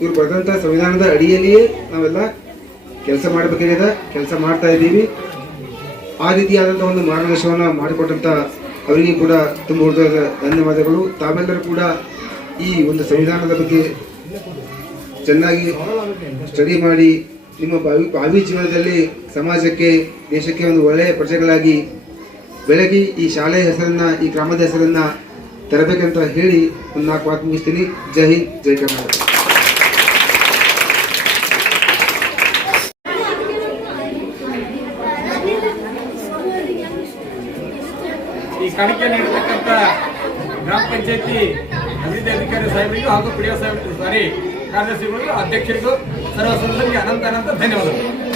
ಇವ್ರು ಬರೆದಂತ ಸಂವಿಧಾನದ ಅಡಿಯಲ್ಲಿಯೇ ನಾವೆಲ್ಲ ಕೆಲಸ ಮಾಡಬೇಕಾಗಿದೆ, ಕೆಲಸ ಮಾಡ್ತಾ ಇದ್ದೀವಿ. ಆ ರೀತಿಯಾದಂಥ ಒಂದು ಮಾರ್ಗದರ್ಶನವನ್ನು ಮಾಡಿಕೊಟ್ಟಂತ ಅವರಿಗೆ ಕೂಡ ತುಂಬ ಹೃದಯದ ಧನ್ಯವಾದಗಳು. ತಾವೆಲ್ಲರೂ ಕೂಡ ಈ ಒಂದು ಸಂವಿಧಾನದ ಬಗ್ಗೆ ಚೆನ್ನಾಗಿ ಸ್ಟಡಿ ಮಾಡಿ, ನಿಮ್ಮ ಭಾವಿ ಭಾವಿ ಜೀವನದಲ್ಲಿ ಸಮಾಜಕ್ಕೆ, ದೇಶಕ್ಕೆ ಒಂದು ಒಳ್ಳೆಯ ಪ್ರಜೆಗಳಾಗಿ ಬೆಳಗಿ ಈ ಶಾಲೆಯ ಹೆಸರನ್ನ, ಈ ಗ್ರಾಮದ ಹೆಸರನ್ನ ತರಬೇಕಂತ ಹೇಳಿ ಒಂದು ನಾಲ್ಕು ಮಾತು ಮುಗಿಸ್ತೀನಿ. ಜೈ ಹಿಂದ್, ಜೈ ಕರ್ನಾಟಕ. ಈ ಕಾಣಿಕೆ ನೀಡತಕ್ಕಂಥ ಗ್ರಾಮ ಪಂಚಾಯತಿ ಅಭಿವೃದ್ಧಿ ಅಧಿಕಾರಿ ಸಾಹೇಬರಿಗೂ ಹಾಗೂ ಪಿ ಸಾಹೇಬ್ ಸಾರಿ ಕಾರ್ಯದರ್ಶಿಗಳಿಗೂ, ಅಧ್ಯಕ್ಷರಿಗೂ ಸರ್ವ ಸದಸ್ಯರಿಗೆ ಅನಂತ ಅನಂತ ಧನ್ಯವಾದಗಳು.